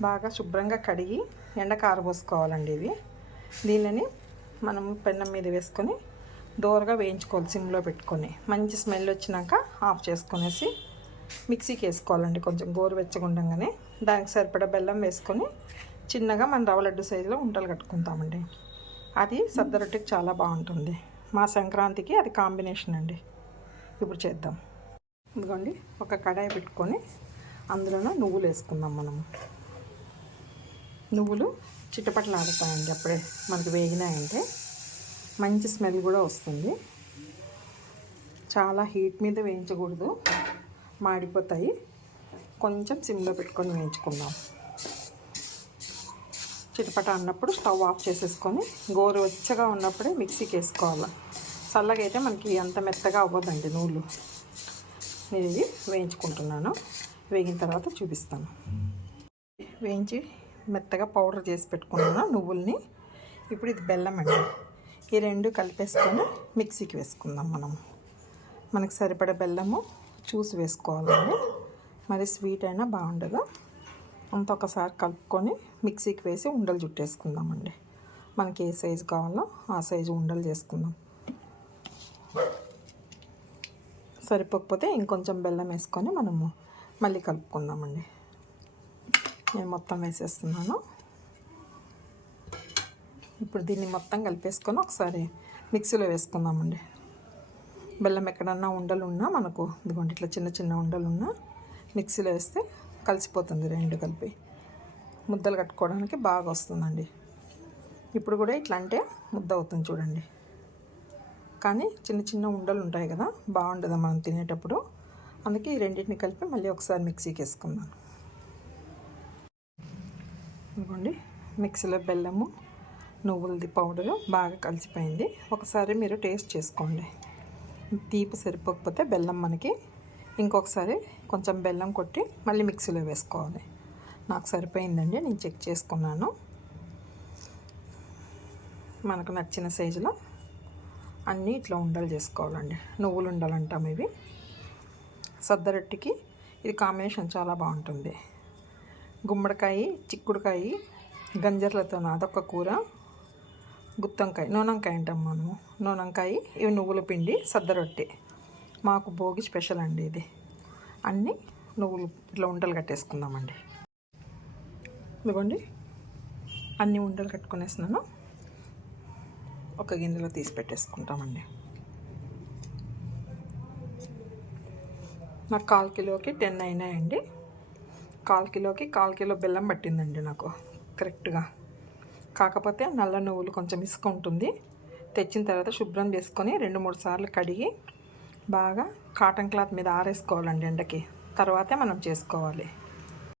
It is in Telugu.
బాగా శుభ్రంగా కడిగి ఎండ కారబోసుకోవాలండి ఇవి దీనిని మనం పెన్నం మీద వేసుకొని దోరగా వేయించుకోవాలి సిమ్లో పెట్టుకొని. మంచి స్మెల్ వచ్చినాక ఆఫ్ చేసుకునేసి మిక్సీకి వేసుకోవాలండి కొంచెం గోరువెచ్చగా ఉండగానే. దానికి సరిపడా బెల్లం వేసుకొని చిన్నగా మన రవ్వ లడ్డు సైజులో ఉంటలు కట్టుకుంటామండి. అది సద్ద రొట్టెకి చాలా బాగుంటుంది. మా సంక్రాంతికి అది కాంబినేషన్ అండి. ఇప్పుడు చేద్దాం. ఇదిగోండి ఒక కడాయి పెట్టుకొని అందులోనూ నువ్వులు వేసుకుందాం మనము. నువ్వులు చిట్టపట్లు ఆడుతాయండి అప్పుడే మనకు వేగినాయంటే. మంచి స్మెల్ కూడా వస్తుంది. చాలా హీట్ మీద వేయించకూడదు మాడిపోతాయి. కొంచెం సిమ్లో పెట్టుకొని వేయించుకుందాం. చిటపట అన్నప్పుడు స్టవ్ ఆఫ్ చేసేసుకొని గోరు వెచ్చగా ఉన్నప్పుడే మిక్సీకి వేసుకోవాలి. చల్లగా అయితే మనకి అంత మెత్తగా అవ్వదండి నూలు. నేను వేయించుకుంటున్నాను. వేగిన తర్వాత చూపిస్తాను. వేయించి మెత్తగా పౌడర్ చేసి పెట్టుకున్నాను నువ్వుల్ని. ఇప్పుడు ఇది బెల్లం అండి. ఈ రెండు కలిపేసుకొని మిక్సీకి వేసుకుందాం మనం. మనకు సరిపడే బెల్లము చూసి వేసుకోవాలండి. మరి స్వీట్ అయినా బాగుండదు. అంత ఒకసారి కలుపుకొని మిక్సీకి వేసి ఉండలు చుట్టేసుకుందామండి. మనకి ఏ సైజు కావాలో ఆ సైజు ఉండలు చేసుకుందాం. సరిపోకపోతే ఇంకొంచెం బెల్లం వేసుకొని మనము మళ్ళీ కలుపుకుందామండి. నేను మొత్తం వేసేస్తున్నాను. ఇప్పుడు దీన్ని మొత్తం కలిపేసుకొని ఒకసారి మిక్సీలో వేసుకుందామండి. బెల్లం ఎక్కడన్నా ఉండలు ఉన్నా మనకు ఇదిగోండి ఇట్లా చిన్న చిన్న ఉండలు ఉన్నా మిక్సీలో వేస్తే కలిసిపోతుంది రెండు కలిపి. ముద్దలు కట్టుకోవడానికి బాగా వస్తుందండి. ఇప్పుడు కూడా ఇట్లా అంటే ముద్ద అవుతుంది చూడండి. కానీ చిన్న చిన్న ఉండలు ఉంటాయి కదా బాగుండదు మనం తినేటప్పుడు? అందుకే ఈ రెండింటిని కలిపి మళ్ళీ ఒకసారి మిక్సీకి వేసుకుందాం. ఇదిగోండి మిక్సీలో బెల్లము నువ్వులది పౌడరు బాగా కలిసిపోయింది. ఒకసారి మీరు టేస్ట్ చేసుకోండి. తీపి సరిపోకపోతే బెల్లం మనకి ఇంకొకసారి కొంచెం బెల్లం కొట్టి మళ్ళీ మిక్సీలో వేసుకోవాలి. నాకు సరిపోయిందండి నేను చెక్ చేసుకున్నాను. మనకు నచ్చిన సైజులో అన్నీ ఇట్లా ఉండలు చేసుకోవాలండి. నువ్వులు ఉండాలంటాం ఇవి. సద్దరొట్టికి ఇది కాంబినేషన్ చాలా బాగుంటుంది. గుమ్మడికాయ చిక్కుడుకాయ గంజర్లతో అదొక కూర గుత్తంకాయ నూనంకాయ అంటాం మనము. నూనంకాయ ఇవి నువ్వుల పిండి సద్దరొట్టి మాకు భోగి స్పెషల్ అండి ఇది. అన్నీ నువ్వులు ఇట్లా ఉండలు కట్టేసుకుందామండి. ఇదిగోండి. అన్ని ఉండలు కట్టుకునేసినాను ఒక గిన్నెలో తీసి పెట్టేసుకుంటామండి. నాకు కాల్ కిలోకి టెన్ అయినాయండి. కాల్ కిలోకి కాల్ కిలో బెల్లం పట్టిందండి నాకు కరెక్ట్గా. కాకపోతే నల్ల నువ్వులు కొంచెం ఇసుక ఉంటుంది. తెచ్చిన తర్వాత శుభ్రం చేసుకొని రెండు మూడు సార్లు కడిగి బాగా కాటన్ క్లాత్ మీద ఆరేసుకోవాలండి ఎండకి. తర్వాతే మనం చేసుకోవాలి.